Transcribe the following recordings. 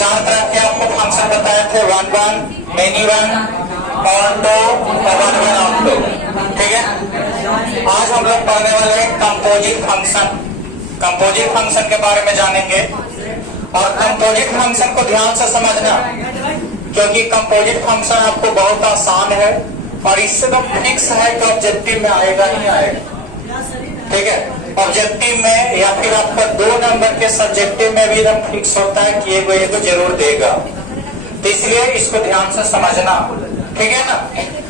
चार तरह के आपको फंक्शन बताए थे, one one, many one, onto और वन वन ऑन टू। ठीक है, आज हम लोग पढ़ने वाले हैं कंपोजिट फंक्शन। कंपोजिट फंक्शन के बारे में जानेंगे और कंपोजिट फंक्शन को ध्यान से समझना, क्योंकि कंपोजिट फंक्शन आपको बहुत आसान है और इससे तो फिक्स है कि ऑब्जेक्टिव में आएगा ही आएगा। ठीक है, ऑब्जेक्टिव में या फिर आपका 2 नंबर के सब्जेक्टिव में भी एकदम फिक्स होता है कि ये को जरूर देगा, तो इसलिए इसको ध्यान से समझना। ठीक है ना।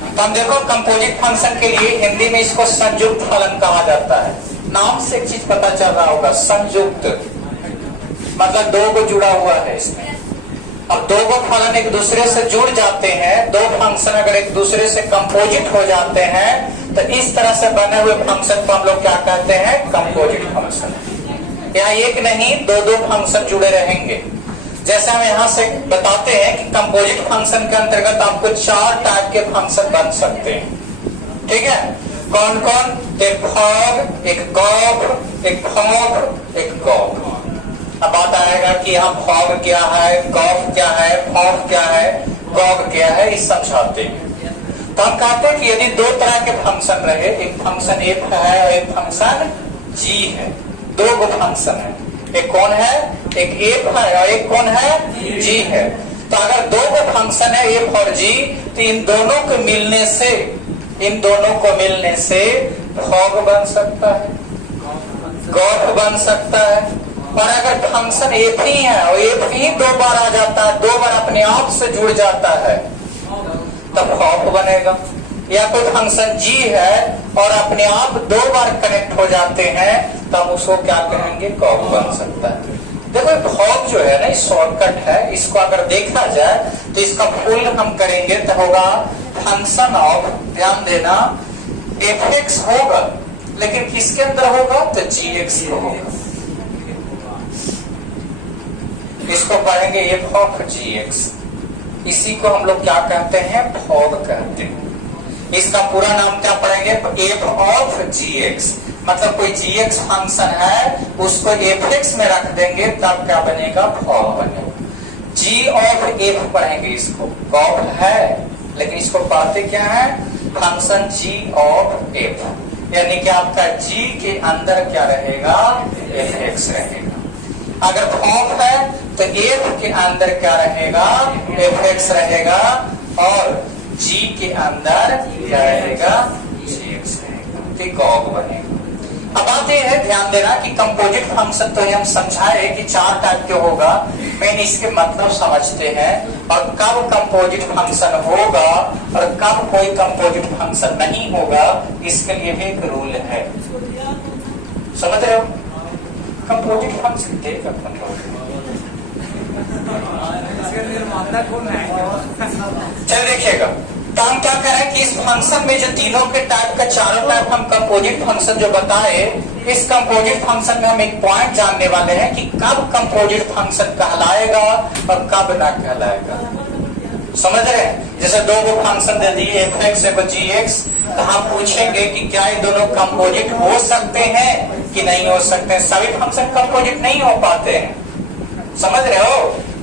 तो हम देखो कंपोजिट फंक्शन के लिए हिंदी में इसको संयुक्त फलन कहा जाता है। नाम से एक चीज पता चल रहा होगा, संयुक्त मतलब 2 को जुड़ा हुआ है इसमें। अब 2 को फलन एक दूसरे से जुड़ जाते हैं, 2 फंक्शन अगर एक दूसरे से कंपोजिट हो जाते हैं तो इस तरह से बने हुए फंक्शन को हम लोग क्या कहते हैं, कंपोजिट फंक्शन। यहाँ एक नहीं 2 फंक्शन जुड़े रहेंगे। जैसे हम यहाँ से बताते हैं कि कंपोजिट फंक्शन के अंतर्गत आपको 4 टाइप के फंक्शन बन सकते हैं। ठीक है, कौन कौन? एक फॉग, एक गॉफ, एक फॉग, एक गॉफ। अब बात आएगा कि यहाँ फॉग क्या है, गॉफ क्या है, फॉग क्या है, गॉग क्या है, इस समझाते हैं। तो हम कहते हैं कि यदि 2 तरह के फंक्शन रहे, एक फंक्शन एफ है और एक फंक्शन जी है, 2 गो फंक्शन है, एक कौन है, एक एफ है और एक कौन है, जी है। तो अगर 2 गो फंक्शन है एफ और जी, तो इन दोनों को मिलने से फॉग बन सकता है, गॉफ बन सकता है। और अगर फंक्शन एफ ही है और एफ ही 2 बार आ जाता है, 2 बार अपने आप से जुड़ जाता है, तब फॉग बनेगा। या कोई फंक्शन जी है और अपने आप 2 बार कनेक्ट हो जाते हैं, तब उसको क्या कहेंगे, गॉग बन सकता है। देखो फॉग जो है ना, शॉर्टकट है, इसको अगर देखा जाए तो इसका फुल हम करेंगे तो होगा फंक्शन ऑफ, ध्यान देना, एफ एक्स होगा, लेकिन किसके अंदर होगा, तो जी एक्स को होगा। इसको पढ़ेंगे एफ ऑफ जी एक्स, इसी को हम लोग क्या कहते हैं, फॉग कहते हैं। इसका पूरा नाम क्या पढ़ेंगे, एफ ऑफ जी एक्स, मतलब कोई जी एक्स फंक्शन है उसको एफ एक्स में रख देंगे तब क्या बनेगा, फॉग बनेगा। जी ऑफ एफ पढ़ेंगे, इसको गॉफ है लेकिन इसको पढ़ते क्या है, फंक्शन जी ऑफ एफ, यानी कि आपका जी के अंदर क्या रहेगा, एफ एक्स रहेगा। अगर फॉग है तो एफ के अंदर क्या रहेगा, एफ एक्स रहेगा और जी के अंदर क्या रहेगा, जी एक्स रहेगा, तो गॉग बनेगा। अब बात यह है, ध्यान देना कि कंपोजिट फंक्शन तो हम समझाए कि 4 टाइप के होगा, मेन इसके मतलब समझते हैं और कब कंपोजिट फंक्शन होगा और कब कोई कंपोजिट फंक्शन नहीं होगा, इसके लिए भी एक रूल है। समझ रहे हो, कंपोजिट फंक्शन देगा चल देखिएगा। तो हम क्या करें कि इस फंक्शन में जो तीनों के टाइप का, 4 टाइप हम कंपोजिट फंक्शन जो बताए, इस कंपोजिट फंक्शन में हम एक पॉइंट जानने वाले हैं कि कब कंपोजिट फंक्शन कहलाएगा और कब ना कहलाएगा। समझ रहे हैं, जैसे 2 गो फंक्शन दे दिए, एफ एक्स और जी एक्स, तो हम पूछेंगे कि क्या ये दोनों कंपोजिट हो सकते हैं कि नहीं हो सकते हैं। सभी फंक्शन कंपोजिट नहीं हो पाते हैं, समझ रहे हो,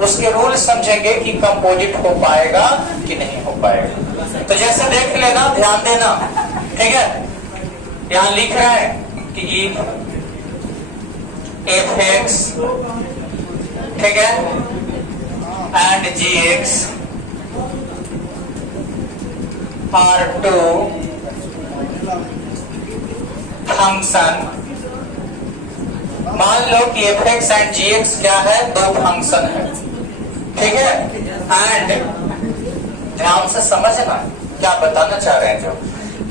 उसके रूल समझेंगे कि कंपोजिट हो पाएगा कि नहीं हो पाएगा। तो जैसे देख लेना, ध्यान देना, ठीक है। यहां लिख रहे हैं कि एफ एक्स, ठीक है, and g x are 2 function. मान लो कि f x and g x क्या है, 2 फंक्शन है, ठीक है। एंड ध्यान से समझना क्या बताना चाह रहे हैं, जो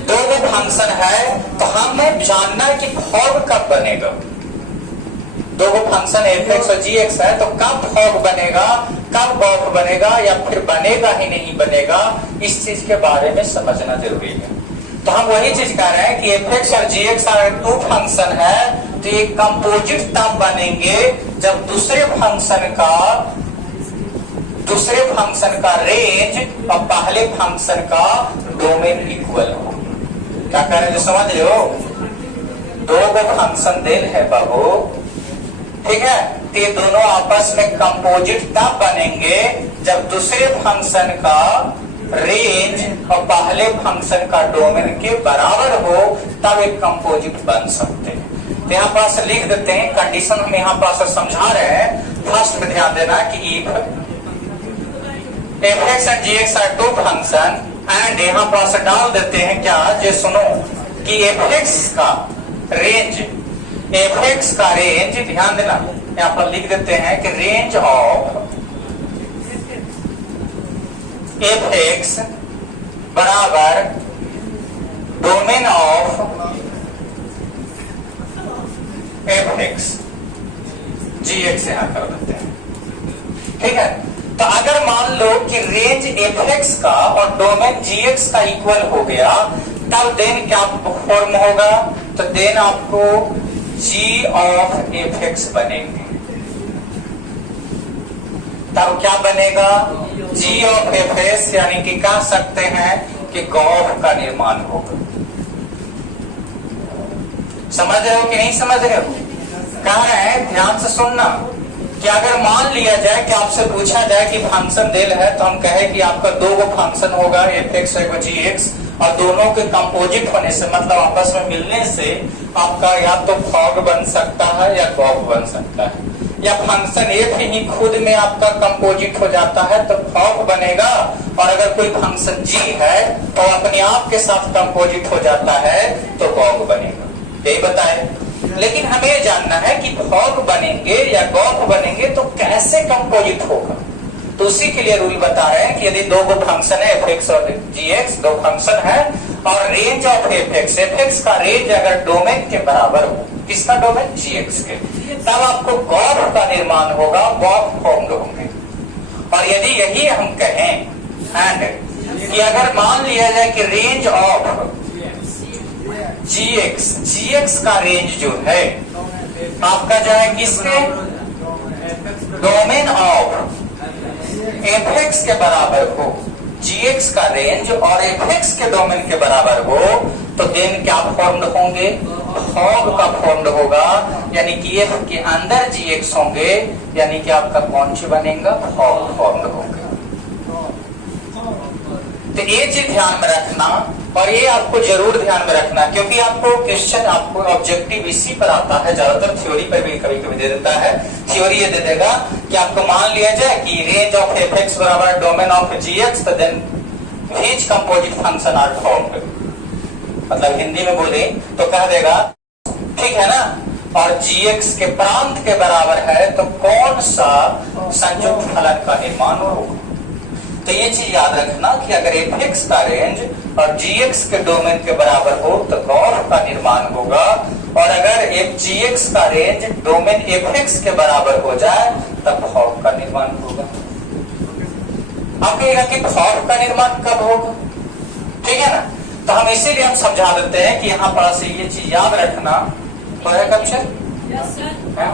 2 फंक्शन है तो हमें जानना है कि फॉग कब बनेगा। 2 फंक्शन एफ एक्स और जी एक्स है तो कब फॉग बनेगा, कब गॉफ बनेगा या फिर बनेगा ही नहीं बनेगा, इस चीज के बारे में समझना जरूरी है। तो हम वही चीज कह रहे हैं कि एफ एक्स और जी एक्स अगर 2 फंक्शन है तो ये कंपोजिट तब बनेंगे जब दूसरे फंक्शन का रेंज और पहले फंक्शन का डोमेन इक्वल हो। क्या कह रहे हैं, जो समझ रहे हो, 2 फंक्शन देन है बाबू, ठीक है। तो ये दोनों आपस में कंपोजिट तब बनेंगे जब दूसरे फंक्शन का रेंज और पहले फंक्शन का डोमेन के बराबर हो, तब एक कंपोजिट बन सकते हैं। तो यहाँ पास लिख देते हैं, कंडीशन हम यहाँ पास समझा रहे हैं। फर्स्ट में ध्यान देना कि if f(x) and gx are two function and यहाँ पास डाल देते हैं क्या, जो सुनो कि f(x) का रेंज, f(x) का रेंज ध्यान देना, यहाँ पर लिख देते हैं कि रेंज ऑफ f(x) बराबर डोमेन ऑफ f(x) gx यहां कर देते हैं। ठीक है। तो अगर मान लो कि रेंज f(x) का और डोमेन gx का इक्वल हो गया, तब देन क्या फॉर्म होगा, तो देन आपको g ऑफ f(x) बनेंगे। तब क्या बनेगा, g ऑफ f(x) यानी कि कह सकते हैं कि गॉफ का निर्माण होगा। समझ रहे हो कि नहीं समझ रहे हो? कह रहे हैं, ध्यान से सुनना, कि अगर मान लिया जाए कि आपसे पूछा जाए कि फंक्शन देल है, तो हम कहे कि आपका दो गो फंक्शन होगा f(x) और gx, और दोनों के कंपोजिट होने से, मतलब आपस में मिलने से आपका या तो फॉग बन सकता है या गॉफ बन सकता है, या फंक्शन f ही खुद में आपका कंपोजिट हो जाता है तो फॉग बनेगा, और अगर कोई फंक्शन g है तो अपने आप के साथ कंपोजिट हो जाता है तो गॉफ बनेगा। यही बताए। लेकिन हमें जानना है कि फॉग बनेंगे या गॉफ बनेंगे तो कैसे कंपोजिट होगा। तो उसी के लिए रूल बता रहे हैं कि यदि दो गो फंक्शन है f(x) और gx, दो फंक्शन है, और रेंज ऑफ f(x) का रेंज अगर डोमेन के बराबर हो, किसका डोमेन, gx के, तब आपको गॉफ का निर्माण होगा, गॉफ फॉर्म्ड होंगे। और यदि यही हम कहें एंड कि अगर मान लिया जाए कि रेंज ऑफ gx का रेंज जो है आपका जो है किसके, डोमेन ऑफ f(x) के बराबर हो, gx का रेंज और f(x) के डोमेन के बराबर हो, तो देन क्या फॉर्म्ड होंगे, फॉग का फॉर्म्ड होगा, यानी कि f के अंदर gx होंगे, यानी कि आपका कौन सी बनेगा, फॉग फॉर्म्ड होगा। तो ये चीज ध्यान में रखना, और ये आपको जरूर ध्यान में रखना, क्योंकि आपको क्वेश्चन, आपको ऑब्जेक्टिव इसी पर आता है, ज्यादातर थ्योरी पर भी कभी कभी दे देता है। थ्योरी ये दे देगा कि आपको मान लिया जाए कि रेंज ऑफ f(x) बराबर डोमेन ऑफ gx, तो then which composite function are formed, मतलब हिंदी में बोले तो कह देगा, ठीक है ना, और gx के प्रांत के बराबर है तो कौन सा संयुक्त फलन का निर्माण होगा। तो ये चीज याद रखना कि अगर f(x) का रेंज और gx के डोमेन के बराबर हो तो गॉफ का निर्माण होगा, और अगर gx का रेंज डोमेन f(x) के बराबर हो जाए तब फॉग का निर्माण होगा। आप कहेगा कि फॉग का निर्माण कब होगा, ठीक है ना, तो हम इसीलिए हम समझा देते हैं कि यहाँ पर से ये चीज याद रखना तो है कक्षर। हाँ,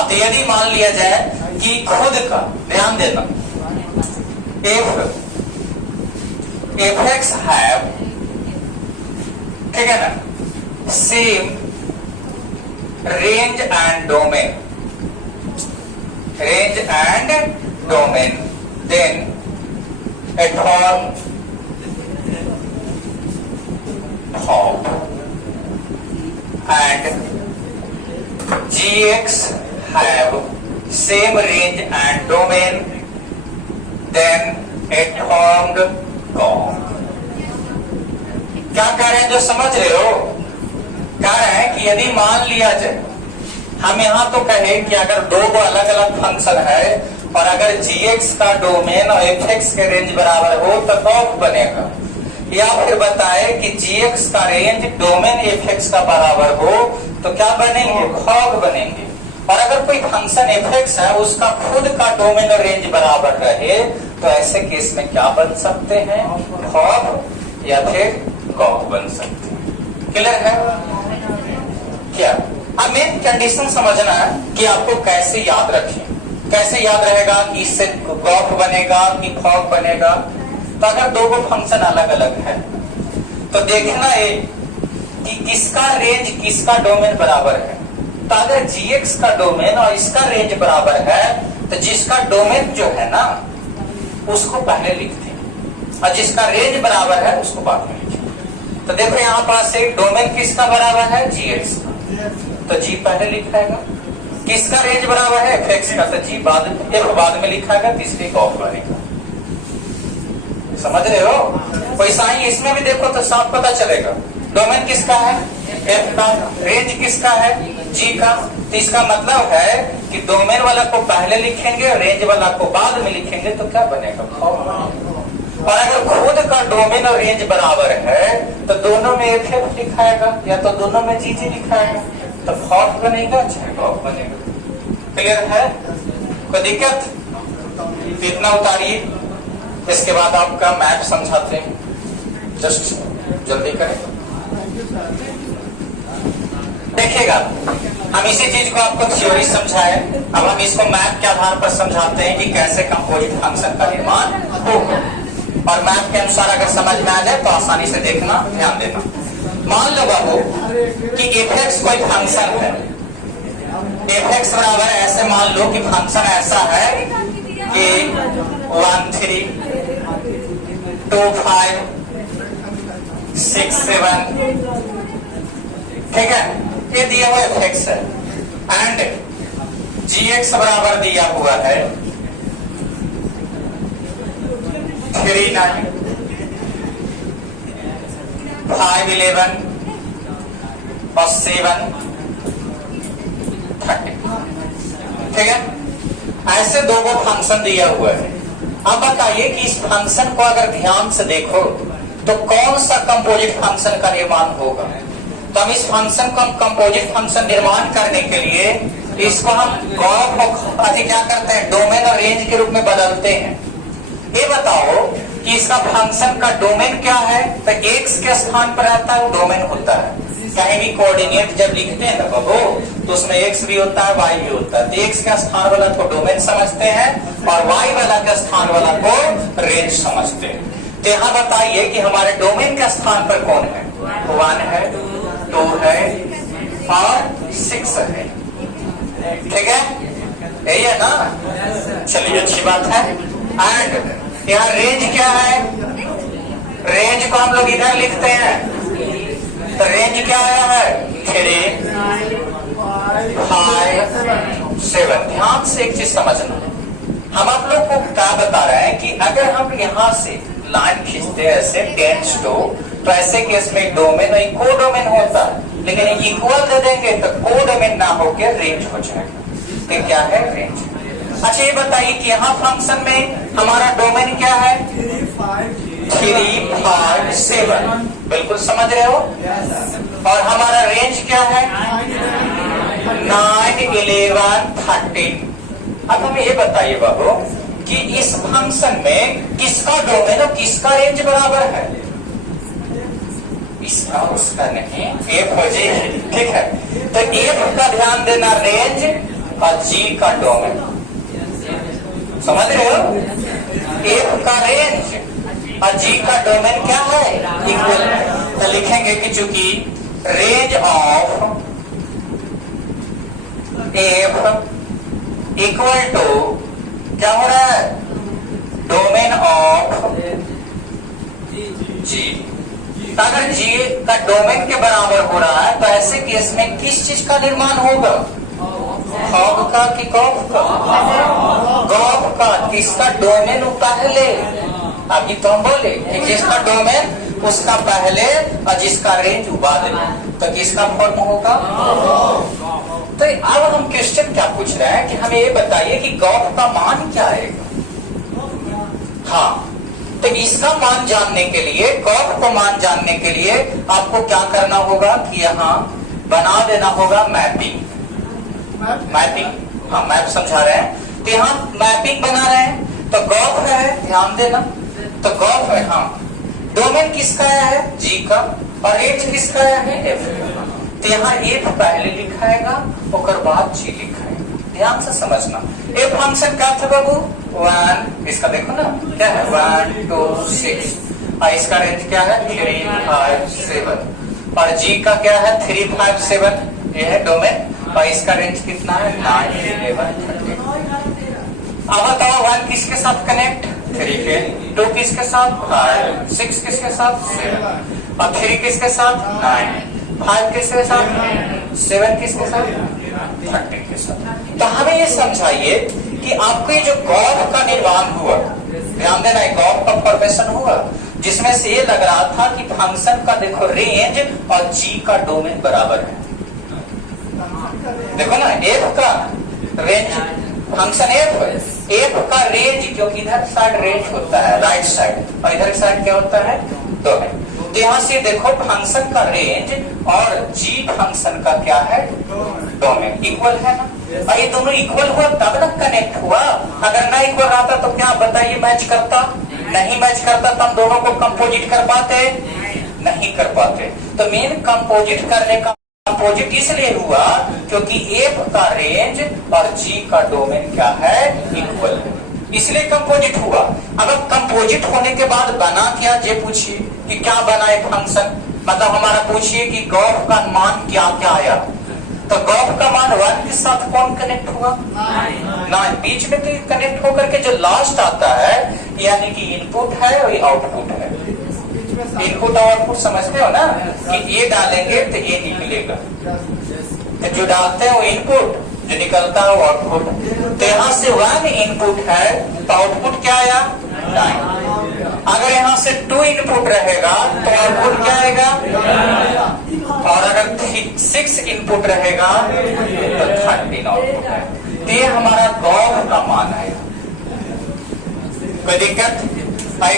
तो यदि मान लिया जाए कि खुद का, ध्यान देना, f(x) have, ठीक है ना, same range and domain, then a form fog, and gx have same range and domain, then it formed gong। क्या कह रहे हैं, जो समझ रहे हो, कह रहे हैं कि यदि मान लिया जाए, हम यहाँ तो कहे कि अगर दो गो अलग अलग फंक्शन है और अगर gx का डोमेन और f(x) के रेंज बराबर हो तो गॉफ बनेगा, या फिर बताए कि gx का रेंज डोमेन f(x) का बराबर हो तो क्या बनेंगे, फॉग बनेंगे। और अगर कोई फंक्शन f(x) है उसका खुद का डोमेन और रेंज बराबर रहे तो ऐसे केस में क्या बन सकते हैं, फॉग या फिर गॉफ बन सकते हैं। क्लियर है क्या? अब मेन कंडीशन समझना है कि आपको कैसे याद रखें, कैसे याद रहेगा कि इससे गॉफ बनेगा कि फॉग बनेगा। तो अगर दो गो फंक्शन अलग अलग है तो देखना है कि किसका रेंज किसका डोमेन बराबर है। तो अगर gx का डोमेन और इसका रेंज बराबर है तो जिसका डोमेन जो है ना उसको पहले लिखते हैं और जिसका रेंज बराबर है उसको बाद में लिखते। तो देखो यहाँ पास एक डोमेन किसका बराबर है, gx का, तो g पहले लिखाएगा। किसका रेंज बराबर है, fx का, तो g बाद में लिखाएगा, तीसरे को ऑफ करेगा। समझ रहे हो? वैसा ही इसमें भी देखो तो साफ पता चलेगा। डोमेन किसका है, f का, रेंज किसका है, g का। तो इसका मतलब है कि डोमेन वाला को पहले लिखेंगे, रेंज वाला को बाद में लिखेंगे, तो क्या बनेगा, और अगर खुद का डोमेन और रेंज बराबर है तो दोनों में f लिखाएगा या तो दोनों में g लिखाएगा, तो फॉर्म बनेगा, ऑफ बनेगा। क्लियर है? कोई दिक्कत? तो इतना उतारिए, इसके बाद आपका मैप समझाते हैं, जस्ट जल्दी करें। देखिएगा, हम इसी चीज को आपको थ्योरी समझाए, अब हम इसको मैप के आधार पर समझाते हैं कि कैसे कंपोजिट फंक्शन का निर्माण होगा। और मैप के अनुसार अगर समझ में आ जाए तो आसानी से देखना, ध्यान देना। मान लो बाबू कि fx कोई फंक्शन है, fx बराबर ऐसे मान लो कि फंक्शन ऐसा है कि 1 3 2 5 6 7, ठीक है, ये दिया हुआ fx है एंड gx बराबर दिया हुआ है 3 9 5 11 और 7 30, ठीक है। ऐसे दो फंक्शन दिया हुआ है। अब बताइए कि इस फंक्शन को अगर ध्यान से देखो तो कौन सा कंपोजिट फंक्शन का निर्माण होगा। तो हम इस फंक्शन को कंपोजिट फंक्शन निर्माण करने के लिए इसको हम क्या करते हैं, डोमेन और रेंज के रूप में बदलते हैं। ये बताओ कि इसका फंक्शन का डोमेन क्या है, तो x के स्थान पर रहता है वो डोमेन होता है। कहीं भी कोऑर्डिनेट जब लिखते हैं ना बाबू तो उसमें x भी होता है, y भी होता है। तो x के स्थान वाला को डोमेन समझते हैं और y वाला के स्थान वाला को रेंज समझते हैं। तो यहाँ बताइए कि हमारे डोमेन के स्थान पर कौन है, 1 है, 2 है और 6 है, ठीक है, यही है ना। चलिए अच्छी बात है। एंड यहाँ रेंज क्या है, रेंज को हम लोग इधर लिखते हैं, तो रेंज क्या आया है 3 5 7। ध्यान से एक चीज समझना, हम आप लोग को क्या बता रहे हैं कि अगर हम यहाँ से लाइन खींचते हैं ऐसे टेंस टू, तो ऐसे केस में डोमेन और को डोमेन होता है, लेकिन इक्वल दे देंगे तो को डोमेन ना होके रेंज हो जाएगा। तो क्या है रेंज। अच्छा ये बताइए कि यहाँ फंक्शन में हमारा डोमेन क्या है 3 5 7, बिल्कुल समझ रहे हो, और हमारा रेंज क्या है 9 11 13। अब हमें ये बताइए बाबू कि इस फंक्शन में किसका डोमेन और किसका रेंज बराबर है, इसका उसका नहीं, f और g, ठीक है। तो f का ध्यान देना रेंज और g का डोमेन, समझ रहे हो, f का रेंज और g का डोमेन क्या है, इक्वल है। तो लिखेंगे कि चूंकि range of f equal to क्या हो रहा है, डोमेन ऑफ g। अगर g का डोमेन के बराबर हो रहा है तो ऐसे केस में किस चीज का निर्माण होगा, फॉग का कि गॉफ का, गॉफ का। किसका डोमेन पहले, अभी तो हम बोले कि जिसका डोमेन उसका पहले और जिसका रेंज बाद में, तो किसका फॉर्म होगा। तो अब हम क्वेश्चन क्या पूछ रहे हैं कि हमें ये बताइए कि गॉफ का मान क्या आएगा। हाँ, तो इसका मान जानने के लिए, गॉफ को मान जानने के लिए आपको क्या करना होगा कि यहाँ बना देना होगा मैपिंग। मैपिंग, हाँ मैप समझा रहे हैं, तो यहाँ मैपिंग बना रहे हैं। तो गॉफ है, ध्यान देना, तो गॉफ है, हाँ डोमेन किसका है g का और रेंज किसका है f का। तो यहाँ f पहले लिखाएगा और बाद g लिखाएगा। ध्यान से समझना, ये फंक्शन क्या था बाबू 1, इसका देखो ना क्या है 1 2 6, और इसका रेंज क्या है 3 5 7, और g का क्या है 3 5 7, ये है डोमेन। और इसका रेंज कितना है 9, 11, 13। अब बताओ 1 किसके साथ कनेक्ट, 3 के, 2 किसके साथ 5, 6 किसके साथ 7, और 3 किसके साथ 9, 5 किसके साथ 7, किसके साथ 13 के साथ। तो हमें ये समझाइए कि आपको ये जो गॉड का निर्माण हुआ, ध्यान देना, गॉड का फॉर्मेशन हुआ, जिसमें से ये लग रहा था कि फंक्शन का देखो रेंज और जी का डोमेन बराबर है। देखो ना, एफ का रेंज, फंक्शन एफ का रेंज, क्योंकि इधर साइड रेंज होता है राइट साइड, और इधर साइड क्या होता है डोमेन। तो यहाँ से देखो फंक्शन का रेंज और जी फंक्शन का क्या है डोमेन, इक्वल है ना। और ये दोनों इक्वल हुआ तब ना कनेक्ट हुआ। अगर ना इक्वल रहता तो क्या बताइए मैच करता, नहीं मैच करता तो हम दोनों को कंपोजिट कर पाते, नहीं कर पाते। तो मेन कंपोजिट करने का कंपोजिट इसलिए हुआ क्योंकि एफ का रेंज और जी का डोमेन क्या है इक्वल है, इसलिए कंपोजिट हुआ। अगर कंपोजिट होने के बाद बना क्या, ये पूछिए कि क्या बना एक फंक्शन, मतलब हमारा पूछिए कि गॉफ का मान क्या क्या आया। तो गॉफ का मान 1 के साथ कौन कनेक्ट हुआ 9, बीच में तो कनेक्ट होकर के जो लास्ट आता है यानी कि इनपुट है और आउटपुट है। इनपुट और आउटपुट समझते हो ना, कि ये डालेंगे तो ये निकलेगा, तो जो डालते हैं वो इनपुट, जो निकलता है वो आउटपुट। तो यहाँ से 1 इनपुट है तो आउटपुट क्या आया 9। अगर यहाँ से 2 इनपुट रहेगा तो आउटपुट क्या आएगा, और अगर 6 इनपुट रहेगा तो 13 आउटपुट है। तो ये हमारा गॉफ का मान है। कोई दिक्कत?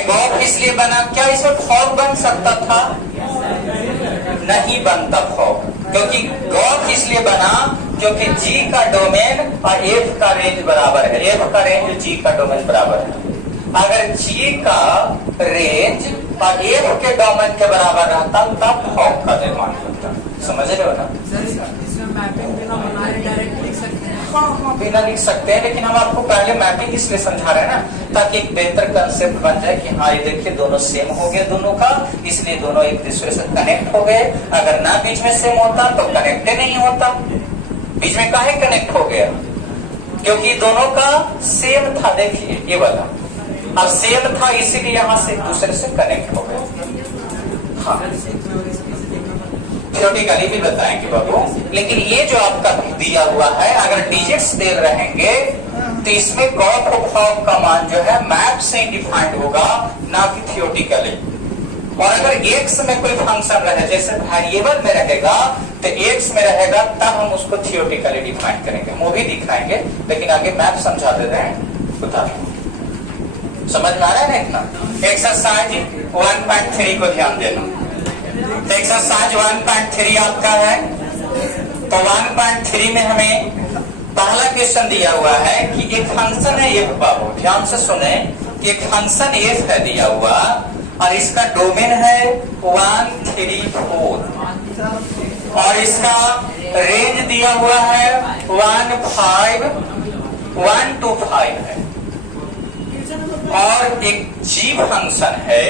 गॉफ इसलिए बना, क्या इसमें फॉग बन सकता था, नहीं बनता फॉग, क्योंकि गॉफ इसलिए बना क्योंकि जी का डोमेन और एफ का रेंज बराबर है, एफ का रेंज जी का डोमेन बराबर है। अगर जी का रेंज और एफ के डोमेन के बराबर रहता तब फॉग का निर्माण होता। समझ रहे हो ना? बिना लिख सकते हैं, लेकिन हम आपको पहले मैपिंग इसलिए समझा रहे हैं ना ताकि एक बेहतर कंसेप्ट बन जाए कि हाँ ये देखिए दोनों सेम हो गए दोनों का, इसलिए दोनों एक दूसरे से कनेक्ट हो गए। अगर ना बीच में सेम होता तो कनेक्ट नहीं होता। बीच में काहे कनेक्ट हो गया, क्योंकि दोनों का सेम था। देखिए ये वाला अब सेम था, इसीलिए यहाँ से एक दूसरे से कनेक्ट हो गए। हाँ थियोरेटिकली भी बताएंगे बाबू, लेकिन ये जो आपका दिया हुआ है अगर डिजिट्स दे रहेंगे तो इसमें गॉफ और फॉग का मान जो है मैप से डिफाइंड होगा, ना कि थियोरेटिकली। और अगर एक्स में कोई फंक्शन रहे, जैसे वेरिएबल में रहेगा तो एक्स में रहेगा, तब हम उसको थियोरेटिकली डिफाइन करेंगे, मूवी दिखाएंगे, लेकिन आगे मैप समझा दे रहे हैं। बता समझ में आ रहा है ना इतना? एक्सरसाइज 1.3 को ध्यान देना। तो एक्सरसाइज 1.3 आपका है। तो 1.3 में हमें पहला क्वेश्चन दिया हुआ है कि एक फंक्शन है एफ, बाबू ध्यान से सुने कि एक फंक्शन एफ है दिया हुआ और इसका डोमेन है 1, 3, 4 और इसका रेंज दिया हुआ है 1, 5, 1 to 5 है। और एक जी फंक्शन है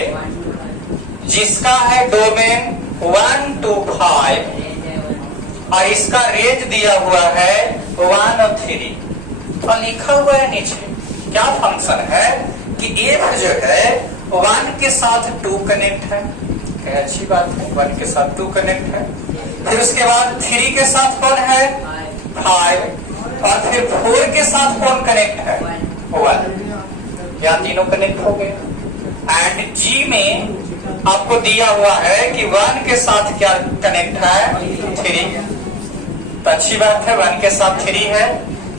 जिसका है डोमेन 1 to 5 और इसका रेंज दिया हुआ है 1 और 3 और लिखा हुआ है नीचे क्या फंक्शन है कि एफ जो है 1 के साथ 2 कनेक्ट है। क्या अच्छी बात है, 1 के साथ 2 कनेक्ट है। फिर उसके बाद 3 के साथ कौन है 5 और फिर 4 के साथ कौन कनेक्ट है 1। यहाँ तीनों कनेक्ट हो गए। एंड जी में आपको दिया हुआ है कि 1 के साथ क्या कनेक्ट है 3, तो अच्छी बात है 1 के साथ 3 है।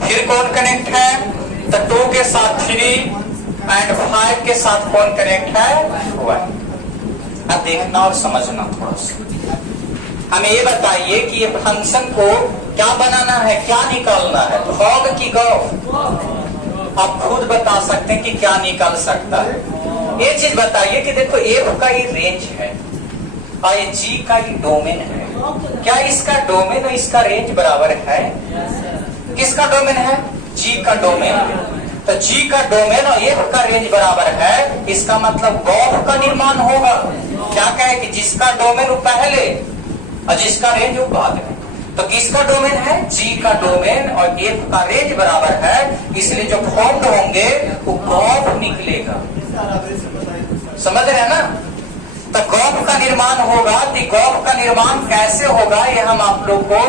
फिर कौन कनेक्ट है तो 2 के साथ 3 एंड 5 के साथ कौन कनेक्ट है 1। अब देखना और समझना थोड़ा सा। हमें ये बताइए कि ये फंक्शन को क्या बनाना है, क्या निकालना है, फॉग की गॉफ। आप खुद बता सकते हैं कि क्या निकाल सकता है। ये चीज बताइए कि देखो एफ का ये रेंज है और ये जी का ये डोमेन है, क्या इसका डोमेन और इसका रेंज बराबर है? किसका डोमेन है जी का डोमेन। तो जी का डोमेन और एफ का रेंज बराबर है, इसका मतलब गॉफ का निर्माण होगा। क्या कहे कि जिसका डोमेन वो पहले और जिसका रेंज वो बाद में। तो किसका डोमेन है जी का डोमेन और एफ का रेंज बराबर है, इसलिए जो फॉर्म्ड होंगे वो गॉफ निकलेगा। समझ रहे हैं ना? तो गॉफ का निर्माण होगा। तो गॉफ का निर्माण कैसे होगा ये हम आप लोग को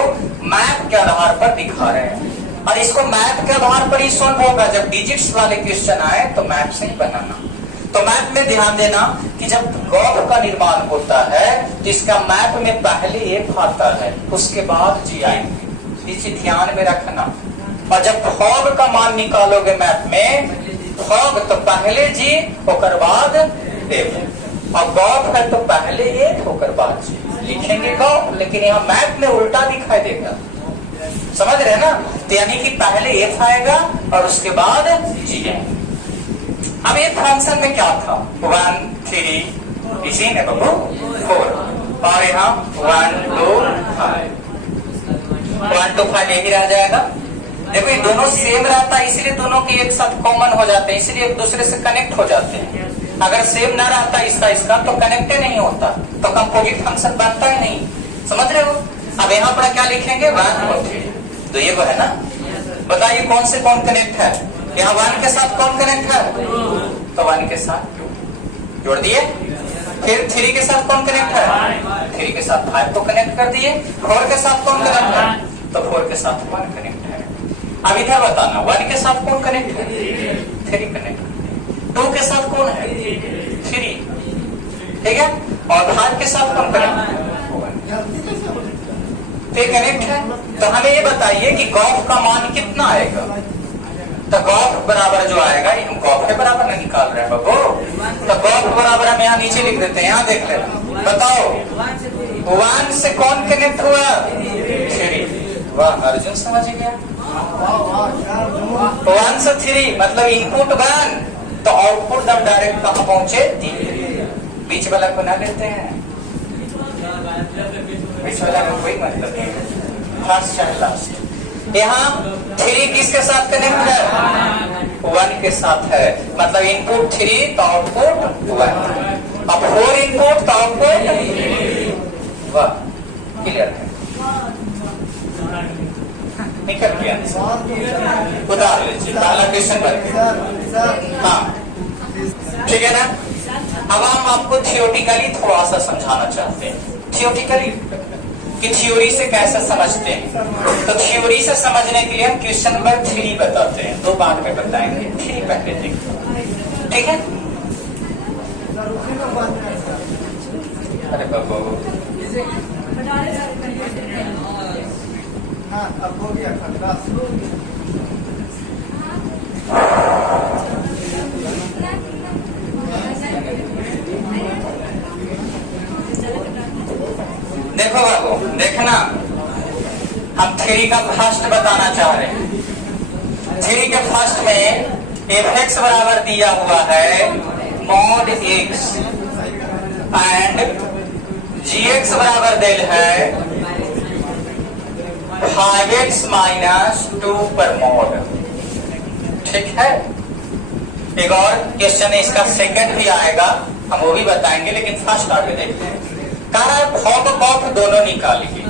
मैथ के आधार पर दिखा रहे हैं, और इसको मैथ के आधार पर ही सॉल्व होगा। जब डिजिट्स वाले क्वेश्चन आए तो मैथ से ही बनाना। तो मैथ में ध्यान देना कि जब गॉफ का निर्माण होता है तो इसका मैथ में पहले एफ आता है, उसके बाद जी आएंगे, इसे ध्यान में रखना। और जब फॉग का मान निकालोगे मैथ में, फॉग तो पहले जी होकर बाद एफ, और गॉफ है तो पहले एफ होकर बाद जी। लिखेंगे गॉफ, लेकिन यहाँ मैथ में उल्टा दिखाई देगा। समझ रहे ना? तो यानी कि पहले एफ आएगा और उसके बाद जी आएगा। अब ये फंक्शन में क्या था? 1 3 इसी ने बाबू 4, और यहाँ 1 2 5, 1 2 5 यही रह जाएगा। देखो ये दोनों सेम रहता है, इसलिए दोनों के एक साथ कॉमन हो जाते हैं, इसलिए एक दूसरे से कनेक्ट हो जाते हैं। अगर सेम ना रहता इसका तो कनेक्ट ही नहीं होता, तो कंपोजिट फंक्शन बनता ही नहीं। समझ रहे हो? अब यहाँ पर क्या लिखेंगे? 1 और 3, तो ये वो है ना। बताइए कौन से कौन कनेक्ट है? यहाँ 1 के साथ कौन कनेक्ट है? तो 1 के साथ जोड़ दिए। फिर 3 के साथ कौन कनेक्ट है? 3 के साथ 5 को कनेक्ट कर दिए। 4 के साथ कौन कनेक्ट है? तो 4 के साथ 1 कनेक्ट है। अब इधर बताना 1 के साथ कौन कनेक्ट है? 3 कनेक्ट। 2 के साथ कौन है? 3, ठीक है। और 5 के साथ कौन कनेक्ट है? 1 कनेक्ट है। तो हमें ये बताइए कि गॉफ का मान कितना आएगा? तो गॉफ बराबर जो आएगा, हम गॉफ के बराबर नहीं निकाल रहे हैं बाबू, तो गॉफ बराबर हम यहाँ नीचे लिख देते हैं। यहाँ देख लेना, बताओ 1 से कौन कनेक्ट हुआ? 3। वाह अर्जुन समझ गया। 1 से 3 मतलब इनपुट 1, तो आउटपुट जब डायरेक्ट कहाँ पहुंचे? 3। बीच वाला को ना लेते हैं, बीच वाला का कोई मतलब नहीं, फर्स्ट चाहे लास्ट। यहाँ 3 किसके साथ कनेक्ट है? 1 के साथ है, मतलब इनपुट 3 तो आउटपुट 1। अब 4 इनपुट तो आउटपुट 1। क्लियर है? निकल गया। उतार लीजिए, पहला क्वेश्चन बन। हाँ ठीक है ना। अब हम आपको थियोरिटिकली थोड़ा सा समझाना चाहते हैं। थियोरिटिकली कि थ्योरी से कैसे समझते हैं, तो थ्योरी से समझने के लिए हम क्वेश्चन नंबर 3 बताते हैं, 2 बाद में बताएंगे। 3 पहले देखो, ठीक है? अरे बाबू अब हो गया। देखो बाबू, देखना हम 3 का फर्स्ट बताना चाह रहे हैं। 3 के फर्स्ट में f(x) बराबर दिया हुआ है mod x एंड gx बराबर दिल है 5x - 2 पर mod। ठीक है। एक और क्वेश्चन है, इसका सेकंड भी आएगा, हम वो भी बताएंगे, लेकिन फर्स्ट आगे देखते हैं। कहा फॉग कॉफ दोनों निकालिए।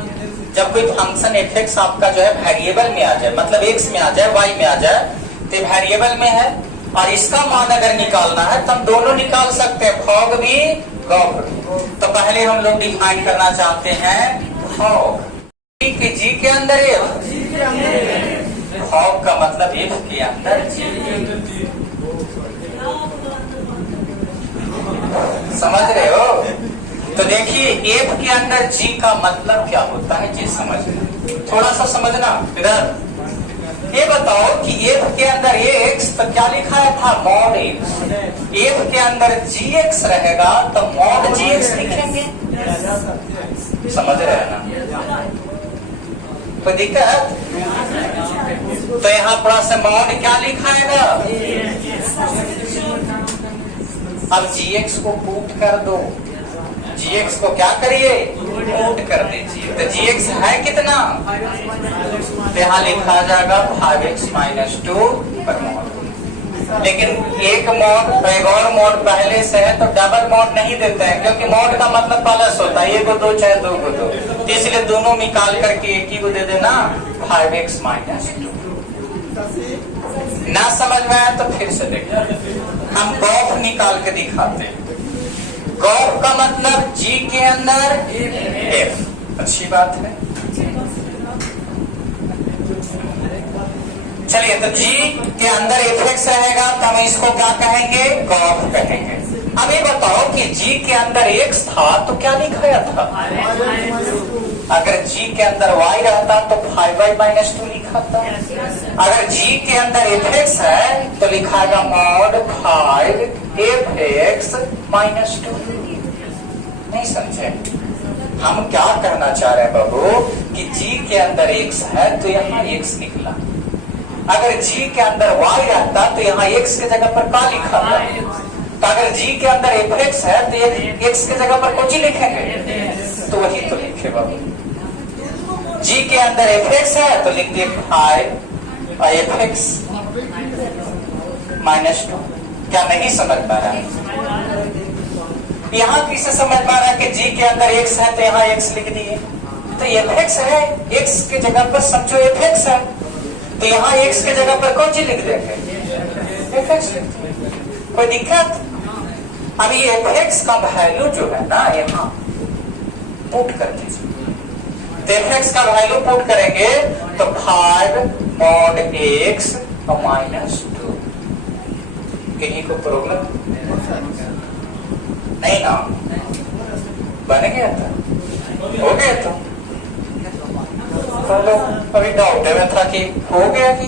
जब कोई फंक्शन f(x) आपका जो है वेरिएबल में आ जाए, मतलब x में आ जाए, y में आ जाए, तो वेरिएबल में है, और इसका मान अगर निकालना है तो हम दोनों निकाल सकते हैं, फॉग भी गॉफ भी। तो पहले हम लोग डिफाइन करना चाहते हैं फॉग कि जी के अंदर फॉग का मतलब f के अंदर जी। समझ रहे हो? तो देखिए f के अंदर g का मतलब क्या होता है, ये समझना, थोड़ा सा समझना। इधर ये बताओ कि f के अंदर x तो क्या लिखा है था? mod x। f के अंदर gx रहेगा तो mod gx लिखेंगे। समझ रहे हैं ना? कोई दिक्कत? तो यहाँ थोड़ा सा mod क्या लिखाएगा? अब gx को पुट कर दो, gx को क्या करिए? पुट कर दीजिए। तो gx है कितना? तो यहाँ लिखा जाएगा 5x - 2 पर mod। लेकिन एक मोड एक और मोड पहले से है तो डबल मोड नहीं देते हैं, क्योंकि मोड का मतलब प्लस होता है, 1 को 2 चाहे 2 को 2, तो इसलिए दोनों निकाल करके एक ही को दे देना 5x माइनस 2। ना समझ में आया तो फिर से देखिए, हम गॉफ निकाल के दिखाते हैं। गॉफ का मतलब जी के अंदर f, अच्छी बात है। चलिए, तो g के अंदर fx रहेगा तो हम इसको क्या कहेंगे, गॉफ कहेंगे। अब ये बताओ कि g के अंदर x था तो क्या लिखाया था, अगर g के अंदर y रहता तो 5y माइनस 2 लिखा था। अगर g के अंदर fx है तो लिखाएगा मॉड 5 fx माइनस 2। नहीं समझे हम क्या कहना चाह रहे हैं बाबू, कि g के अंदर x है तो यहाँ x निकला, अगर g के अंदर y रहता तो यहाँ x के जगह पर क्या लिखा था, तो अगर g के अंदर fx है तो x के जगह पर कौन सी लिखेंगे, तो वही तो लिखे बाबू। g के अंदर fx है तो लिख दिए 5 fx माइनस 2। क्या नहीं समझ पा रहा है, यहाँ किसे समझ पा रहा है कि g के अंदर x है तो यहाँ x लिख दिए, तो fx है, x के जगह पर समझो fx है, तो यहाँ x के जगह पर कौन सी लिख देंगे, fx लिख देंगे, कोई दिक्कत। अब ये fx का वैल्यू जो है ना यहाँ पुट कर दीजिए, तो fx का वैल्यू पुट करेंगे तो 5 मॉड x माइनस 2। किन्हीं को प्रॉब्लम नहीं ना, बन गया था, हो गया था। चलो अभी डाउट है मैं था कि हो गया कि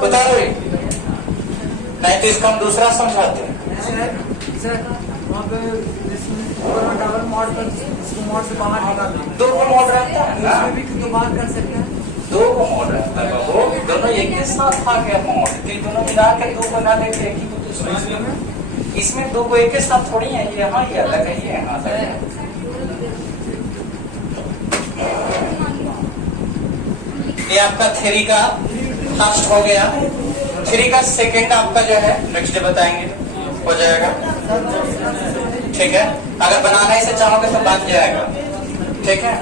बता रहे नहीं, तो इसका हम दूसरा समझाते हैं। दो को मोड रहता है ना, दो को मोड रहता है बाबू, दोनों एक ही साथ आ गया मोड, तो दोनों मिला के दो बना देते एक ही को, इसमें दो को एक ही साथ थोड़ी है, ये यहाँ ही अलग है, ये यहाँ अलग है। ये आपका थ्योरी का फर्स्ट हो गया। थ्योरी का सेकंड आपका जो है नेक्स्ट डे बताएंगे, हो जाएगा ठीक है। अगर बनाना इसे चाहोगे तो बन जाएगा, ठीक है।